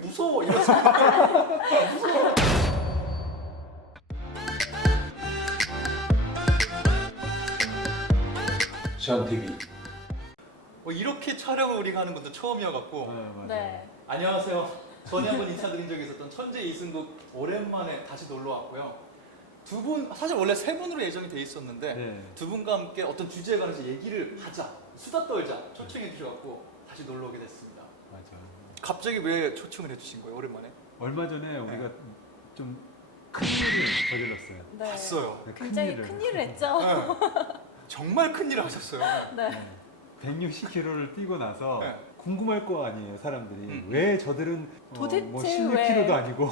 무서워 이러면서. 무서워. 션TV. 이렇게 촬영을 우리가 하는 것도 처음이어갖고. 맞아요. 네. 안녕하세요. 전에 한번 인사드린 적이 있었던 천재 이승국 오랜만에 다시 놀러 왔고요. 두 분, 사실 원래 세 분으로 예정이 돼 있었는데 네. 두 분과 함께 어떤 주제에 관해서 얘기를 하자, 수다 떨자 초청해 주셔갖고 다시 놀러 오게 됐습니다. 맞아. 갑자기 왜 초청을 해주신 거예요, 오랜만에? 얼마 전에 우리가 좀 큰일을 저질렀어요. 네. 봤어요. 네, 굉장히 큰일을 했죠. 네. 정말 큰일을 하셨어요. 네. 160km를 뛰고 나서 네. 궁금할 거 아니에요, 사람들이. 왜 저들은 도대체 뭐 왜? 16km도 아니고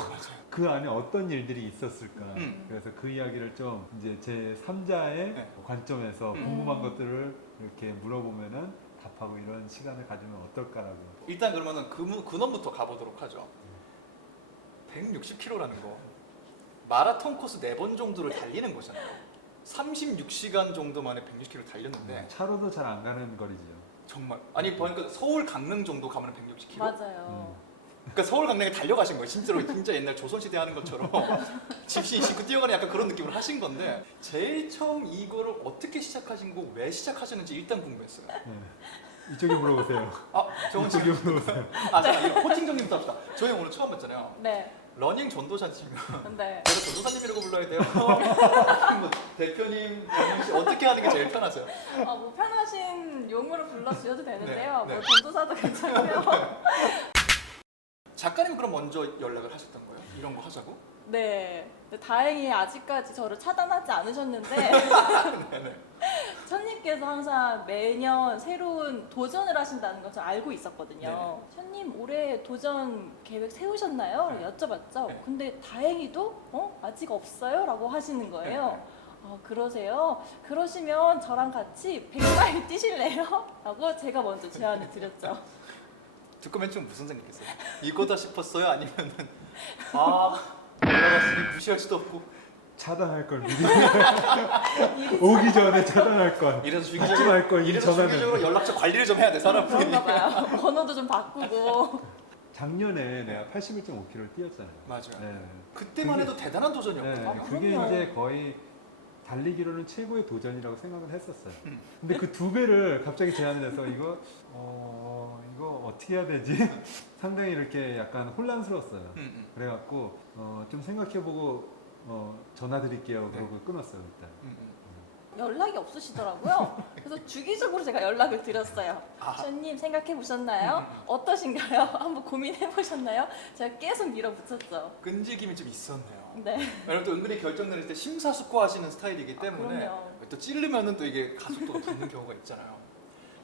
그 안에 어떤 일들이 있었을까. 그래서 그 이야기를 좀 이제 제 3자의 네. 관점에서 궁금한 것들을 이렇게 물어보면은 답하고 이런 시간을 가지면 어떨까라고. 일단 그러면은 근원부터 가보도록 하죠. 160km라는 거 마라톤 코스 4번 정도를 달리는 거잖아요. 36시간 정도 만에 160km 달렸는데 차로도 잘 안 가는 거리죠. 정말 아니 보니까 서울 강릉 정도 가면 160km. 맞아요. 그러니까 서울 강릉에 달려가신 거예요. 진짜로 진짜 옛날 조선시대 하는 것처럼 집신 신고 뛰어가는 약간 그런 느낌으로 하신 건데 제일 처음 이거를 어떻게 시작하신 거, 왜 시작하셨는지 일단 궁금했어요. 네. 이쪽에 물어보세요. 아, 정원 씨. 이쪽에 물어보세요. 아, 잠깐 이거 코칭 정리부터 합시다. 저희 오늘 처음 봤잖아요. 네. 러닝 전도사님이면 네. 제가 전도사님이라고 불러야 돼요. 뭐 대표님, 영영 씨 어떻게 하는 게 제일 편하세요? 뭐 편하신 용어로 불러주셔도 되는데요. 네, 네. 뭐 전도사도 괜찮고요. 작가님 그럼 먼저 연락을 하셨던 거예요? 이런 거 하자고? 네. 근데 다행히 아직까지 저를 차단하지 않으셨는데 네네. 천님께서 항상 매년 새로운 도전을 하신다는 것을 알고 있었거든요. 천님 올해 도전 계획 세우셨나요? 네. 여쭤봤죠. 네. 근데 다행히도 아직 없어요? 라고 하시는 거예요. 그러세요? 그러시면 저랑 같이 100마일 뛰실래요? 라고 제가 먼저 제안을 드렸죠. 듣고 맨 처음 무슨 생각했어요? 이거다 싶었어요? 아니면은 올라갔으니 무시할 수도 없고 차단할 걸 미리 오기 전에 차단할 걸. 이래서 잊지 말 걸. 이 이래서 전화는. 주기적으로 연락처 관리를 좀 해야 돼 사람들이. 그런가 봐요. 번호도 좀 바꾸고. 작년에 내가 81.5km를 뛰었잖아요. 맞아요. 네. 그때만 해도 대단한 도전이었거든요. 아, 그게 그럼요. 이제 거의 달리기로는 최고의 도전이라고 생각을 했었어요. 근데 그 2배를 갑자기 제안을 해서 이거 어떻게 해야 되지? 상당히 이렇게 약간 혼란스러웠어요. 그래갖고 좀 생각해보고 전화 드릴게요. 네. 그러고 끊었어요 일단. 연락이 없으시더라고요. 그래서 주기적으로 제가 연락을 드렸어요. 아. 션님 생각해 보셨나요? 어떠신가요? 한번 고민해 보셨나요? 제가 계속 밀어붙였죠. 끈질김이 좀 있었네요. 네. 왜냐면 또 은근히 결정 내릴 때 심사숙고하시는 스타일이기 때문에 그럼요. 또 찌르면은 또 이게 가속도가 붙는 경우가 있잖아요.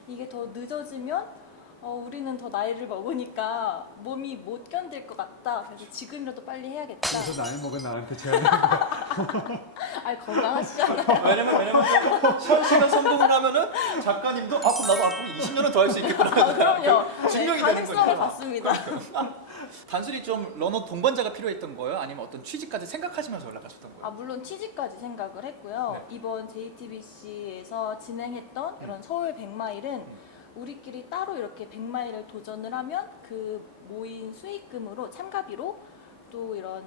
이게 더 늦어지면 우리는 더 나이를 먹으니까 몸이 못 견딜 것 같다. 그래서 지금이라도 빨리 해야겠다. 그래서 나이 먹은 나한테 제안을 건강하시잖아요. 왜냐면 션 씨가 성공을 하면은 작가님도 그럼 나도 앞으로 20년은 더 할 수 있겠구나. 그럼요. 증명이 네, 되는 가능성을 거죠. 봤습니다. 단순히 좀 러너 동반자가 필요했던 거예요? 아니면 어떤 취지까지 생각하시면서 연락하셨던 거예요? 물론 취지까지 생각을 했고요. 네. 이번 JTBC에서 진행했던 이런 서울 100마일은 우리끼리 따로 이렇게 100마일을 도전을 하면 그 모인 수익금으로 참가비로 또 이런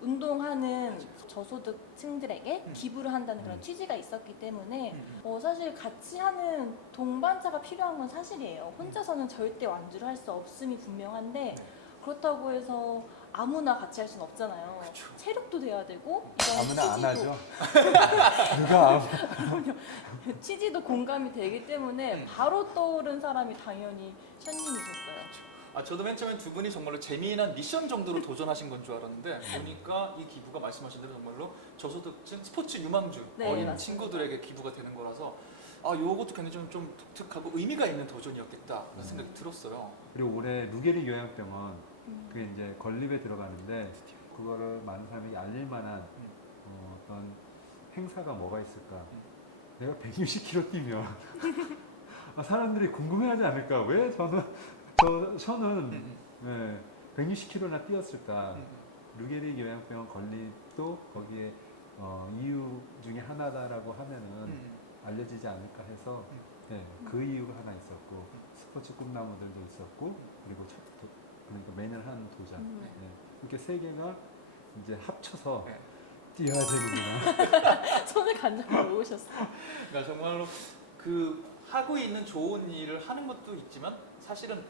운동하는 저소득층들에게 기부를 한다는 그런 취지가 있었기 때문에 사실 같이 하는 동반자가 필요한 건 사실이에요. 혼자서는 절대 완주를 할 수 없음이 분명한데 그렇다고 해서 아무나 같이 할 수는 없잖아요. 그쵸. 체력도 돼야 되고 이런 아무나 안 취지도 하죠. 누가 취지도 공감이 되기 때문에 바로 떠오른 사람이 당연히 션님이셨어요. 저도 맨 처음엔 두 분이 정말로 재미난 미션 정도로 도전하신 건 줄 알았는데 보니까 이 기부가 말씀하신 대로 정말로 저소득층 스포츠 유망주 네, 어린 맞습니다. 친구들에게 기부가 되는 거라서 요것도 굉장히 좀 독특하고 의미가 있는 도전이었겠다는 생각이 들었어요. 그리고 올해 루게리 요양병원 그게 이제 건립에 들어가는데 그거를 많은 사람이 알릴 만한 어떤 행사가 뭐가 있을까? 내가 160km 뛰면 사람들이 궁금해하지 않을까? 왜 저는 160km나 뛰었을까? 루게리 요양병원 건립도 거기에 이유 중에 하나다라고 하면은 알려지지 않을까 해서 그 이유가 하나 있었고 스포츠 꿈나무들도 있었고 그리고 그러니까 매년 한 도전. 네. 이렇게 세 개가 이제 합쳐서 네. 뛰어야 되는구나. 손을 간절히 모으셨어요. 그러니까 정말로 그 하고 있는 좋은 일을 하는 것도 있지만 사실은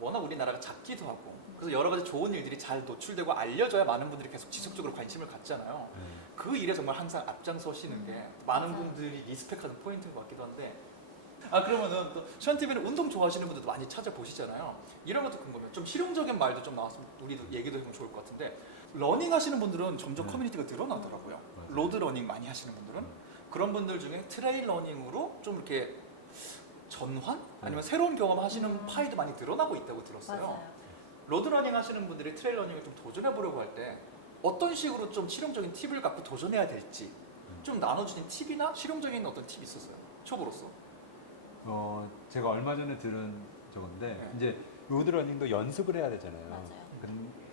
워낙 우리나라가 작기도 하고 그래서 여러 가지 좋은 일들이 잘 노출되고 알려져야 많은 분들이 계속 지속적으로 관심을 갖잖아요. 네. 그 일에 정말 항상 앞장서시는 게 많은 맞아요. 분들이 리스펙하는 포인트인 것 같기도 한데 그러면은 또 시원TV는 운동 좋아하시는 분들도 많이 찾아보시잖아요. 이런 것도 궁금해요. 좀 실용적인 말도 좀 나왔으면 우리도 얘기도 해보면 좋을 것 같은데 러닝 하시는 분들은 점점 네. 커뮤니티가 늘어나더라고요. 맞아요. 로드 러닝 많이 하시는 분들은 그런 분들 중에 트레일 러닝으로 좀 이렇게 전환? 아니면 새로운 경험 하시는 파이도 많이 늘어나고 있다고 들었어요. 맞아요. 로드러닝 하시는 분들이 트레일 러닝을 좀 도전해 보려고 할 때 어떤 식으로 좀 실용적인 팁을 갖고 도전해야 될지 좀 나눠주신 팁이나 실용적인 어떤 팁이 있었어요? 초보로서. 제가 얼마 전에 들은 저건데 네. 이제 로드러닝도 연습을 해야 되잖아요. 맞아요.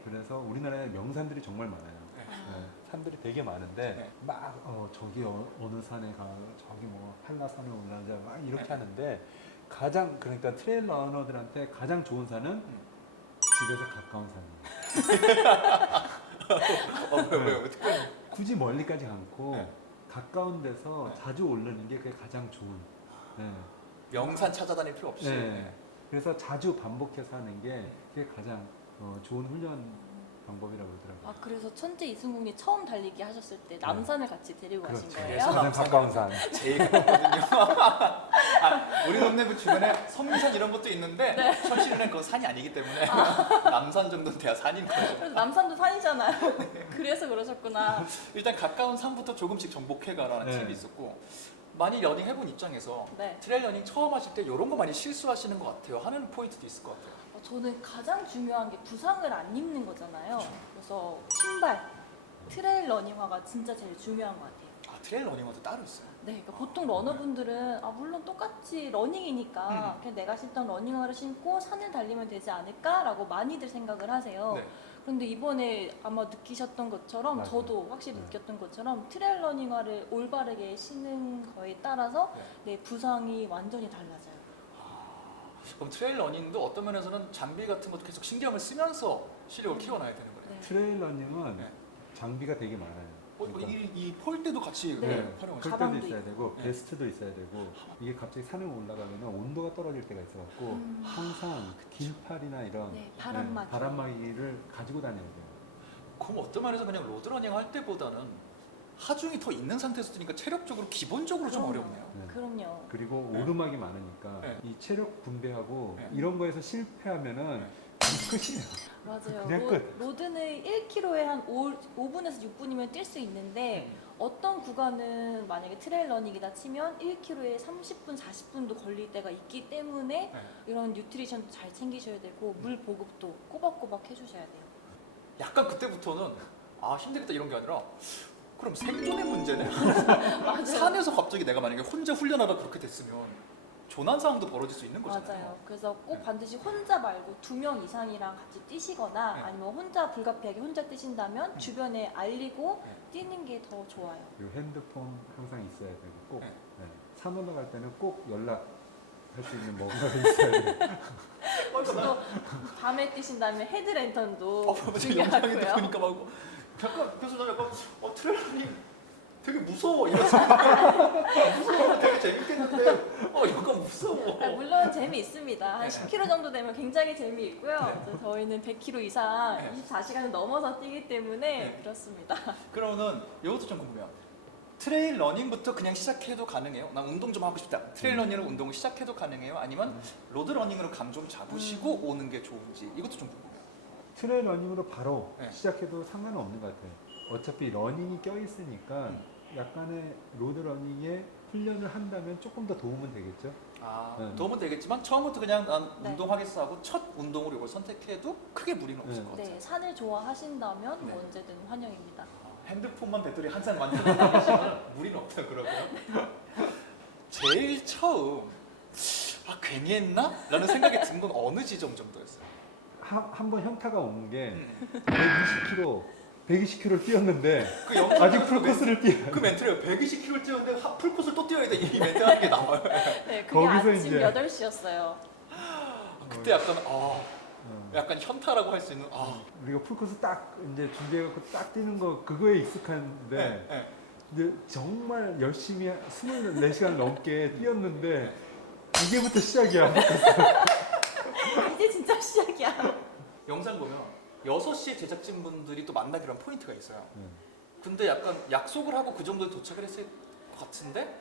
그래서 우리나라에 명산들이 정말 많아요. 네. 네, 산들이 되게 많은데 네. 막 저기 어느 산에 가 저기 뭐 한라산에 올라가자 막 이렇게 네. 하는데 가장 그러니까 트레일 러너들한테 가장 좋은 산은 집에서 가까운 산이에요. 왜요? 특별히. 굳이 멀리까지 않고 네. 가까운 데서 네. 자주 오르는 게 그게 가장 좋은. 네. 명산 찾아다닐 필요 없이. 네. 그래서 자주 반복해서 하는 게 그게 가장 좋은 훈련 방법이라고 그러더라고요. 그래서 천재 이승국이 처음 달리기 하셨을 때 남산을 같이 데리고 가신 그렇죠. 거예요? 그래서 가장 가까운 산. 제일 가깝거든요. 우리 동네 그 주변에 섬산 이런 것도 있는데 현실은 그건 산이 아니기 때문에 남산 정도는 돼야 산인 거죠. 그래서 남산도 산이잖아요. 그래서 그러셨구나. 일단 가까운 산부터 조금씩 정복해가라는 네. 팁이 있었고 많이 러닝 해본 입장에서 네. 트레일 러닝 처음 하실 때 이런 거 많이 실수하시는 것 같아요. 하는 포인트도 있을 것 같아요. 저는 가장 중요한 게 부상을 안 입는 거잖아요. 그래서 신발, 트레일 러닝화가 진짜 제일 중요한 것 같아요. 트레일 러닝화도 따로 있어요. 네, 그러니까 보통 러너분들은 물론 똑같이 러닝이니까 그냥 내가 신던 러닝화를 신고 산을 달리면 되지 않을까라고 많이들 생각을 하세요. 네. 그런데 이번에 아마 느끼셨던 것처럼 맞아요. 저도 확실히 네. 느꼈던 것처럼 트레일 러닝화를 올바르게 신는 거에 따라서 네. 내 부상이 완전히 달라져요. 그럼 트레일 러닝도 어떤 면에서는 장비 같은 것도 계속 신경을 쓰면서 실력을 키워놔야 되는 거예요. 네. 트레일 러닝은 네. 장비가 되게 많아요. 이 폴대도 같이 네. 활용하시죠. 폴대도 가방도 있어야 있고. 되고 네. 베스트도 있어야 되고 이게 갑자기 산에 올라가면 온도가 떨어질 때가 있어갖고 음. 항상 긴팔이나 이런 네, 바람막이. 바람막이를 가지고 다녀야 돼요. 그럼 어떤 면에서 그냥 로드러닝 할 때보다는 하중이 더 있는 상태에서 뛰니까 체력적으로 기본적으로 좀 그럼요. 어렵네요. 네. 그럼요. 그리고 네. 오르막이 많으니까 네. 이 체력 분배하고 네. 이런 거에서 실패하면은 네. 끝이에요. 맞아요. 그냥 끝. 로드는 1km에 한 5분에서 6분이면 뛸 수 있는데 어떤 구간은 만약에 트레일 러닝이다 치면 1km에 30분, 40분도 걸릴 때가 있기 때문에 네. 이런 뉴트리션도 잘 챙기셔야 되고 물 보급도 꼬박꼬박 해주셔야 돼요. 약간 그때부터는 힘들겠다 이런 게 아니라 그럼 생존의 문제네? 맞아요. 산에서 갑자기 내가 만약에 혼자 훈련하다 그렇게 됐으면 조난 상황도 벌어질 수 있는 거잖아요. 맞아요. 그래서 꼭 네. 반드시 혼자 말고 2명 이상이랑 같이 뛰시거나 네. 아니면 혼자 불가피하게 혼자 뛰신다면 주변에 알리고 네. 뛰는 게 더 좋아요. 그리고 핸드폰 항상 있어야 되고 꼭 네. 산 올라갈 때는 꼭 연락할 수 있는 뭔가가 있어야 돼요. 또 밤에 뛰신다면 헤드랜턴도 지금 영상에 중요하고요. 보니까 막 약간 그래서 나 약간 트레일러닝 되게 무서워 이러면서 무서워 되게 재밌겠는데 약간 무서워. 물론 재미있습니다. 한 네. 10km 정도 되면 굉장히 재미있고요. 네. 그래서 저희는 100km 이상 네. 24시간을 넘어서 뛰기 때문에 네. 그렇습니다. 그러면은 이것도 좀 궁금해요. 트레일 러닝부터 그냥 시작해도 가능해요? 난 운동 좀 하고 싶다. 트레일 러닝으로 운동을 시작해도 가능해요? 아니면 로드 러닝으로 감 좀 잡으시고 오는 게 좋은지 이것도 좀 궁금해요. 트레일 러닝으로 바로 네. 시작해도 상관은 없는 것 같아요. 어차피 러닝이 껴있으니까 약간의 로드 러닝에 훈련을 한다면 조금 더 도움은 되겠죠. 네. 도움은 되겠지만 처음부터 그냥 난 네. 운동하겠어 하고 첫 운동으로 이걸 선택해도 크게 무리는 없을 네. 것 같아요. 네, 산을 좋아하신다면 네. 언제든 환영입니다. 핸드폰만 배터리 한 산 완전히 다니시면 무리는 없다 그러고요. 제일 처음 괜히 했나? 라는 생각이 든 건 어느 지점 정도였어요? 한번 현타가 오는 게 음. 120km를 뛰었는데 그 영상 아직 풀코스를 뛰어요. 그 멘트래요. 120km 뛰었는데 풀코스를 또 뛰어야 돼. 이 멘트 하는 게 나와요. 네, 그게 거기서 아침 이제 8시였어요. 그때 약간 약간 현타라고 할 수 있는. 우리가 풀코스 딱 이제 준비해갖고 딱 뛰는 거 그거에 익숙한데 네, 네. 근데 정말 열심히 24시간 넘게 뛰었는데 이게부터 시작이야. 이제 진짜 시작이야. 영상 보면 6시 제작진분들이 또 만나기로 한 포인트가 있어요. 네. 근데 약간 약속을 하고 그 정도에 도착을 했을 것 같은데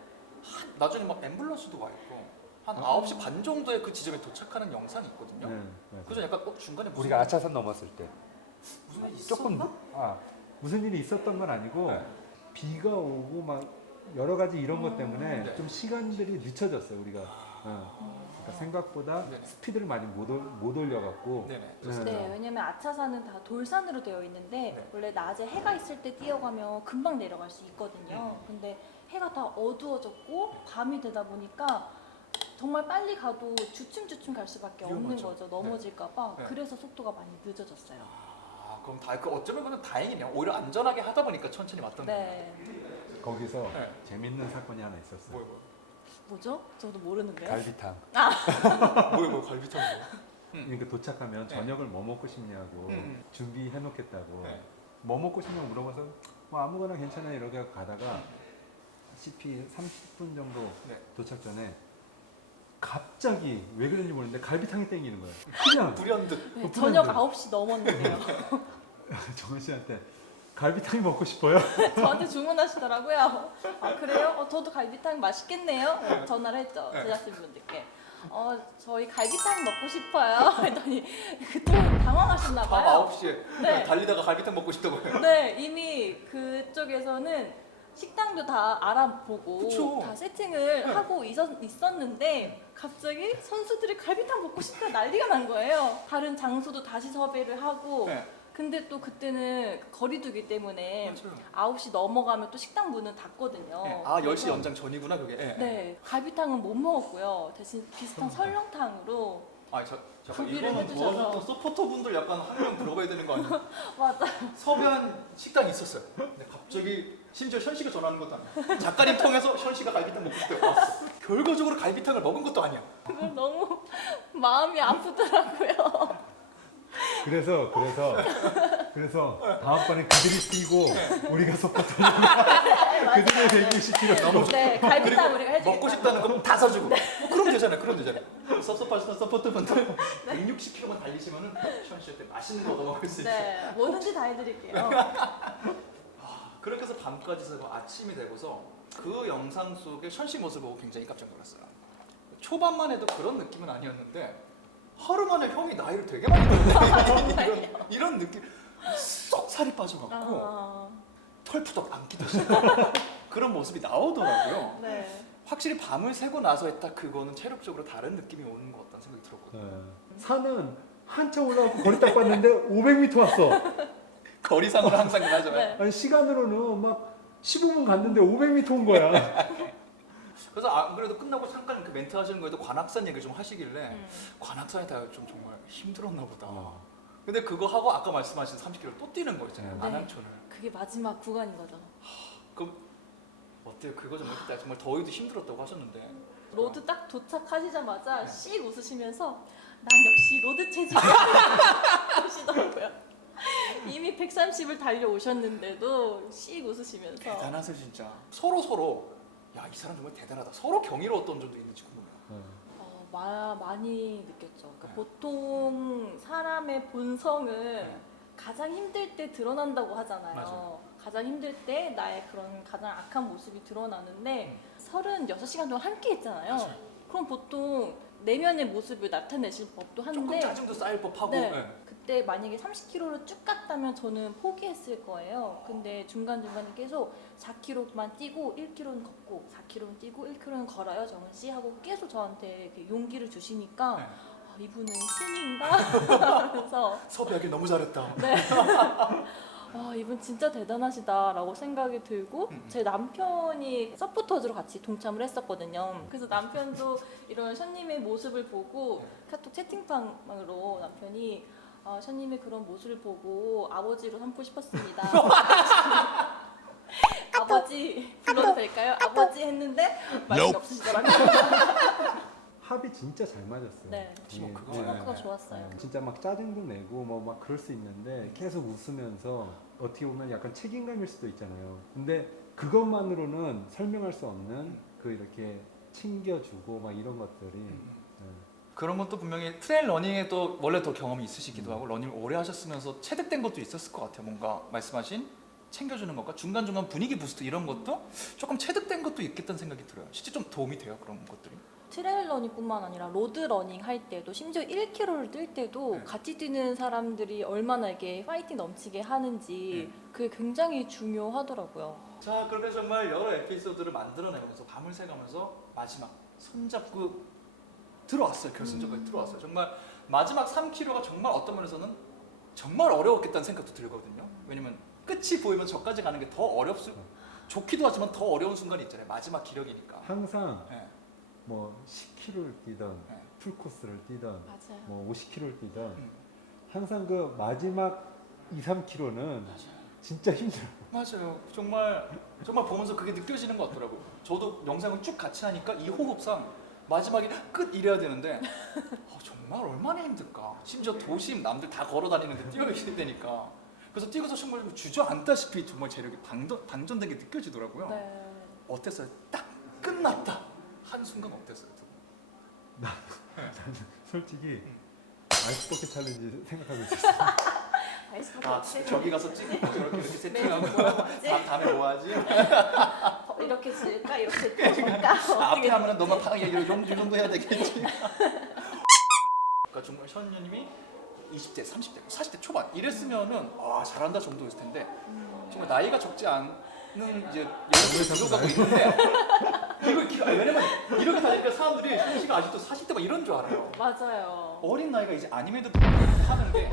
나중에 막 앰뷸런스도 와 있고 한 9시 반 정도에 그 지점에 도착하는 영상이 있거든요. 맞아요. 그래서 약간 중간에 무슨 우리가 아차산 넘었을 때 무슨 일이 조금 있었나? 무슨 일이 있었던 건 아니고 네. 비가 오고 막 여러 가지 이런 것 때문에 네. 좀 시간들이 늦춰졌어요 우리가. 그러니까 생각보다 네네. 스피드를 많이 못 올려갖고. 네네. 네, 왜냐면 아차산은 다 돌산으로 되어 있는데 네. 원래 낮에 해가 있을 때 뛰어가면 금방 내려갈 수 있거든요. 근데 해가 다 어두워졌고 밤이 되다 보니까 정말 빨리 가도 주춤주춤 갈 수밖에 없는 위험하죠. 거죠. 넘어질까봐. 네. 그래서 속도가 많이 늦어졌어요. 그럼 어쩌면 그건 다행이네요. 오히려 안전하게 하다 보니까 천천히 왔던 거예요. 네. 거기서 네. 재밌는 사건이 하나 있었어요. 뭐요? 뭐죠? 저도 모르는데요. 갈비탕. 뭐요? 갈비탕 뭐요? 그러니까 도착하면 네. 저녁을 뭐 먹고 싶냐고 준비해 놓겠다고. 네. 뭐 먹고 싶냐고 물어봐서 뭐 아무거나 괜찮아 이렇게 가다가 CP 30분 정도 네. 도착 전에 갑자기 왜 그런지 모르는데 갈비탕이 땡기는 거예요. 그냥 불현듯. 네, 저녁 9시 넘었는데요. 정은 씨한테 갈비탕이 먹고 싶어요. 저한테 주문하시더라고요. 아 그래요? 저도 갈비탕 맛있겠네요. 네. 전화를 했죠. 네. 제작진분들께. 저희 갈비탕 먹고 싶어요. 했더니 그때 당황하셨나 밤 봐요. 9시에 네. 달리다가 갈비탕 먹고 싶다고 해요. 네, 이미 그쪽에서는 식당도 다 알아보고 그쵸. 다 세팅을 네. 하고 있었는데 갑자기 선수들이 갈비탕 먹고 싶다 난리가 난 거예요. 다른 장소도 다시 섭외를 하고 네. 근데 또 그때는 거리두기 때문에 맞아요. 9시 넘어가면 또 식당 문은 닫거든요. 네. 10시 그래서 연장 전이구나 그게. 네. 네, 갈비탕은 못 먹었고요. 대신 비슷한 설렁탕으로 잠깐 구비를 이거는 해주셔서. 뭐 서포터분들 약간 한 명 들어가야 되는 거 아니에요? 맞아. 섭외한 식당이 있었어요. 근데 갑자기 심지어 현 씨가 전화하는 것도 아니야. 작가님 통해서 현 씨가 갈비탕 먹고 싶다고 왔어. 결과적으로 갈비탕을 먹은 것도 아니야. 그걸 너무 마음이 아프더라고요. 그래서 다음번에 그들이 뛰고 우리가 서포터니까 맞아요. 그들의 데뷔시키려고. 네, 갈비탕 우리가 해주겠다. 먹고 싶다는 거 다 사주고. 그럼 되잖아요. 그럼 되잖아요. 섭섭하시던 서포터분들 160km만 달리시면은 현 씨한테 맛있는 거 얻어먹을 수 있어요. 네, 뭐든지 다 해드릴게요. 그렇게 해서 밤까지 새고 아침이 되고서 그 영상 속에 현 씨 모습을 보고 굉장히 깜짝 놀랐어요. 초반만 해도 그런 느낌은 아니었는데 하루 만에 형이 나이를 되게 많이 먹네. 이런 느낌. 쏙 살이 빠져갖고 털푸덕 안기도 시고 그런 모습이 나오더라고요. 네. 확실히 밤을 새고 나서 했다 그거는 체력적으로 다른 느낌이 오는 것 같다는 생각이 들었거든요. 산은 한참 올라가고 거리 딱 봤는데 500m 왔어. 거리상으로 항상 하잖아요. 네. 아니 시간으로는 막 15분 갔는데 500m 온 거야. 그래서 안 그래도 끝나고 잠깐 그 멘트 하시는 거에도 관악산 얘기 좀 하시길래 음. 관악산이 다 좀 정말 힘들었나 보다. 근데 그거 하고 아까 말씀하신 30km 또 뛰는 거 있잖아요. 네. 안양촌을. 그게 마지막 구간인 거죠. 그럼 어때요? 그거 정말 더위도 힘들었다고 하셨는데. 로드 딱 도착하시자마자 네. 씩 웃으시면서 난 역시 로드 체질이야 하시더라고요. 이미 130을 달려오셨는데도 씩 웃으시면서 대단하세요 진짜. 서로 야 이 사람 정말 대단하다. 서로 경이로웠던 점도 있는지 궁금해요. 많이 느꼈죠. 그러니까 네. 보통 사람의 본성은 가장 힘들 때 드러난다고 하잖아요. 맞아요. 가장 힘들 때 나의 그런 가장 악한 모습이 드러나는데 36시간 동안 함께 했잖아요. 맞아요. 그럼 보통 내면의 모습을 나타내실 법도 조금 한데 짜증도 쌓일 법하고. 네. 네. 그때 만약에 30km로 쭉 갔다면 저는 포기했을 거예요. 근데 중간중간에 계속 4km만 뛰고 1km는 걷고 4km는 뛰고 1km는 걸어요 정은 씨 하고 계속 저한테 이렇게 용기를 주시니까 네. 아, 이분은 신인가 하면서 섭외하기 너무 잘했다. 네. 이분 진짜 대단하시다라고 생각이 들고 제 남편이 서포터즈로 같이 동참을 했었거든요. 그래서 남편도 이런 션님의 모습을 보고 카톡 채팅방으로 남편이 션님의 그런 모습을 보고 아버지로 삼고 싶었습니다. 아버지 불러도 될까요? 아버지 했는데 말씀이 없으시더라고요. 합이 진짜 잘 맞았어요. 네. 팀워크가. 팀워크가 네. 좋았어요. 진짜 막 짜증도 내고 뭐 막 그럴 수 있는데 계속 웃으면서 어떻게 보면 약간 책임감일 수도 있잖아요. 근데 그것만으로는 설명할 수 없는 그 이렇게 챙겨주고 막 이런 것들이 그런 것도 분명히 트레일 러닝에 또 원래 더 경험이 있으시기도 하고 러닝을 오래 하셨으면서 체득된 것도 있었을 것 같아요. 뭔가 말씀하신 챙겨주는 것과 중간중간 분위기 부스트 이런 것도 조금 체득된 것도 있겠다는 생각이 들어요. 실제 좀 도움이 돼요, 그런 것들이? 트레일 러닝뿐만 아니라 로드 러닝 할 때도 심지어 1km를 뛸 때도 네. 같이 뛰는 사람들이 얼마나 이게 파이팅 넘치게 하는지 그게 굉장히 중요하더라고요. 자, 그렇게 정말 여러 에피소드를 만들어내면서 밤을 새가면서 마지막 손잡고 들어왔어요. 결승전까지 들어왔어요. 정말 마지막 3km가 정말 어떤 면에서는 정말 어려웠겠다는 생각도 들거든요. 왜냐면 끝이 보이면 저까지 가는 게 더 좋기도 하지만 더 어려운 순간이 있잖아요. 마지막 기력이니까. 항상 네. 뭐 10km를 뛰던 네. 풀코스를 뛰던 맞아요. 뭐 50km를 뛰던 음. 항상 그 마지막 2, 3km는 맞아요. 진짜 힘들어요. 맞아요. 정말 보면서 그게 느껴지는 것 같더라고요. 저도 영상을 쭉 같이 하니까 이 호흡상 마지막에 끝 이래야 되는데 정말 얼마나 힘들까. 심지어 도심 남들 다 걸어 다니는데 뛰어야 되니까. 그래서 뛰고서 정말 주저앉다시피 정말 체력이 방전된 게 느껴지더라고요. 네. 어땠어요? 딱 끝났다. 한 순간 어땠어요? 솔직히 아이스버킷 챌린지 생각하고 있었어요. 아이스버킷 저기 가서 찍고 이렇게 세팅하고 네, 뭐라고 하지? 다음에 뭐 하지? 이렇게 쓸까? 이렇게 뜰까? 앞에 하면은 너만 이 정도 해야 되겠지. 그러니까 정말 션녀님이 20대, 30대, 40대 초반 이랬으면은 잘한다 정도였을 텐데 정말 나이가 적지 않은 이제 연령을 가지고 있는데 왜냐면 이렇게 다니까 사람들이 션 씨가 아직도 40대 막 이런 줄 알아요. 맞아요. 어린 나이가 이제 아님에도 불구하고 하는 게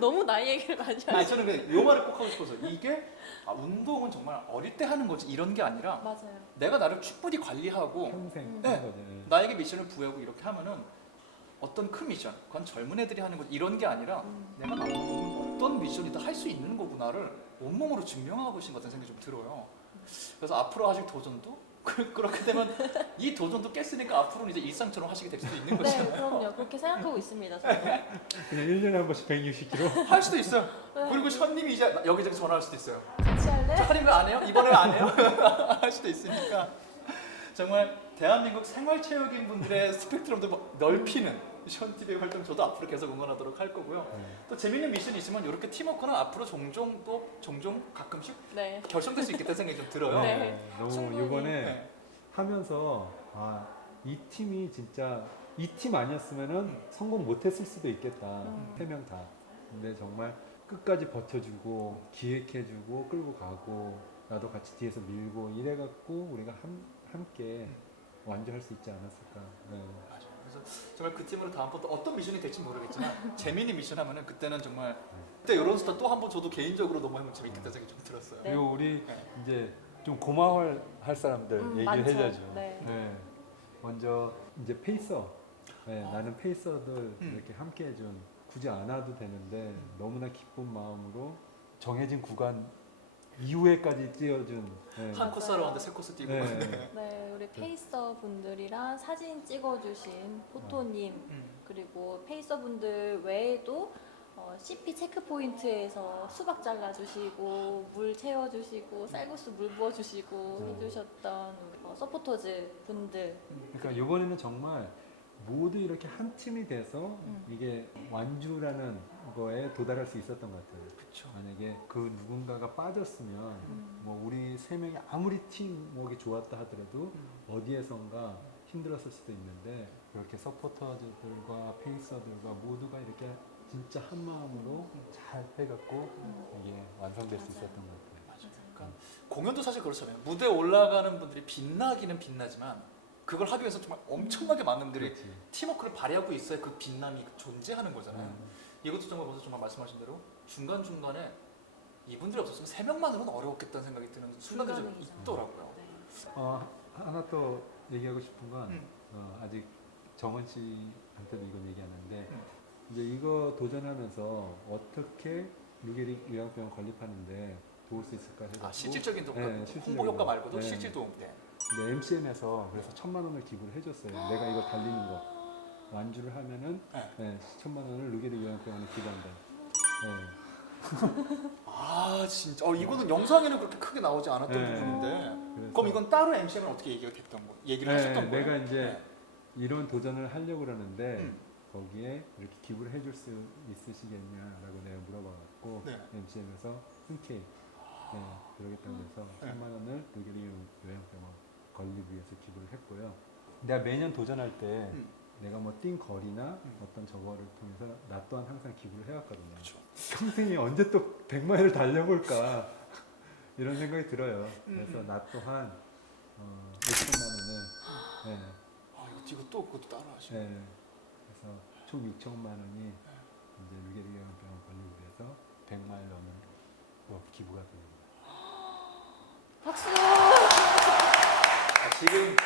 너무 나이 얘기를 많이 하죠. 아니 저는 그냥 요 말을 꼭 하고 싶어서 이게 운동은 정말 어릴 때 하는 거지 이런 게 아니라 맞아요. 내가 나를 충분히 관리하고 평생 네. 하는 거죠. 나에게 미션을 부여하고 이렇게 하면은 어떤 큰 미션, 그건 젊은 애들이 하는 거 이런 게 아니라 내가 나보고 어떤 미션이든 할 수 있는 거구나를 온몸으로 증명하고 계신 것 같은 생각이 좀 들어요. 그래서 앞으로 하실 도전도 그렇게 되면 이 도전도 깼으니까 앞으로는 이제 일상처럼 하시게 될 수도 있는 네, 거잖아요. 그럼요. 그렇게 생각하고 있습니다. 저는. 그냥 1년에 한 번씩 160km. 할 수도 있어요. 네. 그리고 션님이 이제 여기저기 전화할 수도 있어요. 같이 할래? 저 할인 거안 해요? 이번에 안 해요? 할 수도 있으니까 정말 대한민국 생활체육인 분들의 스펙트럼도 넓히는 션TV의 활동 저도 앞으로 계속 응원하도록 할 거고요. 또 재밌는 미션이 있으면 이렇게 팀워크는 앞으로 종종 가끔씩 네. 결성될 수 있겠다는 생각이 좀 들어요. 네. 너무 충분히. 이번에 네. 하면서 이 팀이 진짜 이 팀 아니었으면은 성공 못했을 수도 있겠다. 세 명 다. 근데 정말 끝까지 버텨주고 기획해주고 끌고 가고 나도 같이 뒤에서 밀고 이래갖고 우리가 함께 완주할 수 있지 않았을까. 네. 맞아요. 그래서 정말 그 팀으로 다음번 또 어떤 미션이 될지 모르겠지만 재미있는 미션 하면은 그때는 정말 그때 이런 스타 또 한 번 저도 개인적으로 너무 하면 재밌겠다 생각이 좀 들었어요. 네. 그리고 우리 네. 이제 좀 고마워할 사람들 얘기를 많죠. 해야죠. 네. 먼저 이제 페이서. 네, 나는 페이서들 음. 이렇게 함께 해준 굳이 안 와도 되는데 너무나 기쁜 마음으로 정해진 구간 이후에까지 뛰어준 네. 한 코스 하러 왔는데 세 코스 뛰고. 네. 네, 우리 페이서 분들이랑 사진 찍어주신 포토님 그리고 페이서 분들 외에도 CP 체크 포인트에서 수박 잘라주시고 물 채워주시고 쌀국수 물 부어주시고 해주셨던 서포터즈 분들. 그러니까 이번에는 정말 모두 이렇게 한 팀이 돼서 이게 완주라는 거에 도달할 수 있었던 것 같아요. 그렇죠. 만약에 그 누군가가 빠졌으면 뭐 우리 세 명이 아무리 팀워크가 좋았다 하더라도 어디에선가 힘들었을 수도 있는데 그렇게 서포터들과 페이서들과 모두가 이렇게 진짜 한 마음으로 잘 해갖고 이게 완성될 수 있었던 것 같아요. 맞아요. 그러니까 공연도 사실 그렇잖아요. 무대에 올라가는 분들이 빛나기는 빛나지만 그걸 하기 위해서 정말 엄청나게 많은 분들이 그렇지. 팀워크를 발휘하고 있어야 그 빛남이 존재하는 거잖아요. 이것도 정말 먼저 정말 말씀하신 대로 중간중간에 이분들이 없었으면 3명만으로는 어려웠겠다는 생각이 드는 순간들이 좀 불가능이죠. 있더라고요. 네. 하나 또 얘기하고 싶은 건 음. 아직 정원 씨한테도 이건 얘기 안 했는데 음. 이제 이거 도전하면서 어떻게 루게릭 요양병원 건립하는데 도울 수 있을까 해서 실질적인 네, 홍보 실질적인 효과 말고도 네. 실질 도움. 네. 근데 MCM에서 그래서 1,000만 원을 기부를 해줬어요. 내가 이거 달리는 거 완주를 하면은 네. 네, 1,000만 원을 루게르 요양병원에 기부한다. 네. 아 진짜. 이거는 영상에는 그렇게 크게 나오지 않았던 네. 부분인데. 그래서 그럼 이건 따로 MCM은 어떻게 얘기가 됐던 거? 얘기를 하셨던 거예요? 내가 이제 네. 이런 도전을 하려고 그러는데 음. 거기에 이렇게 기부를 해줄 수 있으시겠냐라고 내가 물어봐갖고 네. MCM에서 흔쾌히 그러겠다고 해서 네. 3만 원을 루게르 요양병원 건립 위해서 기부를 했고요. 내가 매년 도전할 때 음. 내가 뭐 뛴 거리나 어떤 저거를 통해서 나 또한 항상 기부를 해왔거든요. 그렇죠. 평생에 언제 또 100마일을 달려볼까 이런 생각이 들어요. 그래서 나 또한 6천만 원을 이거 또 그것도 따로 하시네. 그래서 총 6천만 원이 이제 루게르 요양병원 건립을 위해서 100마일런을 기부가 됩니다. 박수. 지금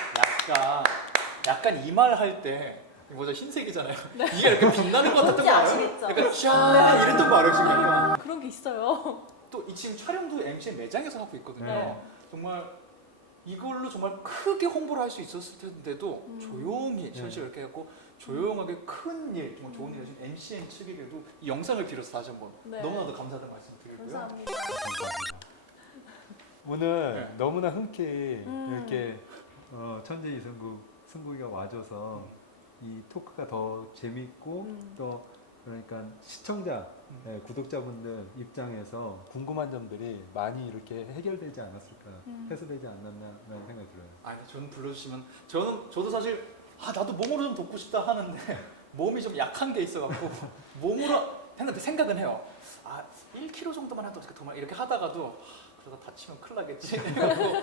약간 이 말 할 때 뭐죠 흰색이잖아요. 이게 이렇게 빛나는 것 같았던 뭔지 거 알아요? 아시겠죠? 약간 샤 이랬던 거 알아요 지금 약간. 그런 게 있어요. 또 이 지금 촬영도 MCM 매장에서 하고 있거든요. 네. 정말 이걸로 정말 크게 홍보를 할 수 있었을 텐데도 조용히 네. 실제 이렇게 해갖고 조용하게 큰 일, 정말 좋은 일 하신 MCM 측에게도 이 영상을 빌어서 다시 한번 네. 너무나도 감사하다는 말씀 드리고요. 감사합니다. 감사합니다. 오늘 네. 너무나 흔쾌히 음. 이렇게 천재 이승국 승국이가 와줘서 이 토크가 더 재밌고 또 그러니까 시청자, 구독자분들 입장에서 궁금한 점들이 많이 이렇게 해결되지 않았을까, 해소되지 않았나라는 생각이 들어요. 아니 저는 불러주시면 저도 사실 나도 몸으로 좀 돕고 싶다 하는데 몸이 좀 약한 게 있어갖고 몸으로 했는데 생각은 해요. 1kg 정도만 해도 어떻게 더 이렇게 하다가도 그러다 다치면 큰일 나겠지. 그래갖고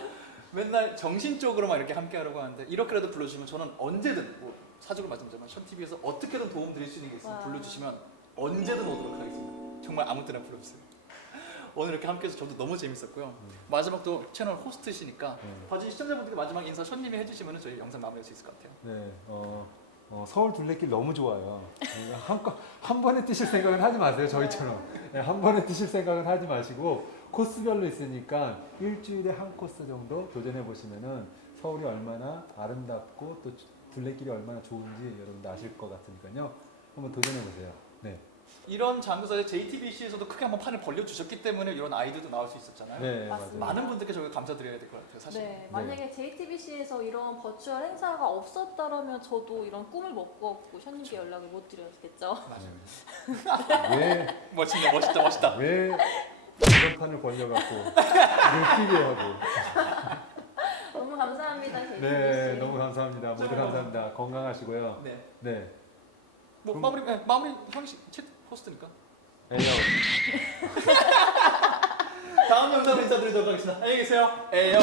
맨날 정신적으로만 이렇게 함께 하려고 하는데 이렇게라도 불러주시면 저는 언제든 뭐 사적으로 말씀드리면 션TV에서 어떻게든 도움 드릴 수 있는 게 있으면 와. 불러주시면 언제든 오도록 하겠습니다. 정말 아무 때나 불러주세요. 오늘 이렇게 함께해서 저도 너무 재밌었고요. 마지막 또 채널 호스트시니까 봐주신 시청자분들께 마지막 인사 션님이 해주시면 저희 영상 마무리할 수 있을 것 같아요. 네, 서울 둘레길 너무 좋아요. 한 번에 뛰실 생각은 하지 마세요, 저희처럼. 네, 한 번에 뛰실 생각은 하지 마시고 코스별로 있으니까 일주일에 한 코스 정도 도전해 보시면은 서울이 얼마나 아름답고 또 둘레길이 얼마나 좋은지 여러분들 아실 것 같으니까요. 한번 도전해 보세요. 네. 이런 장소에 JTBC에서도 크게 한번 판을 벌려주셨기 때문에 이런 아이디어도 나올 수 있었잖아요. 네, 맞습니다. 많은 분들께 저희가 감사드려야 될 것 같아요, 사실. 네, 만약에 JTBC에서 이런 버추얼 행사가 없었다면 저도 이런 꿈을 못 꿨고 션님께 연락을 못 드렸겠죠. 왜 멋있다. 왜 이런 판을 벌려갖고 이걸 뛰게 하고. 너무 감사합니다, JTBC. 네, 너무 감사합니다. 모두 감사합니다. 건강하시고요. 네. 네. 뭐 그럼- 마무리 형이 호스트니까. 에이요. 다음 영상으로 인사드리도록 하겠습니다. 안녕히 계세요. 에요.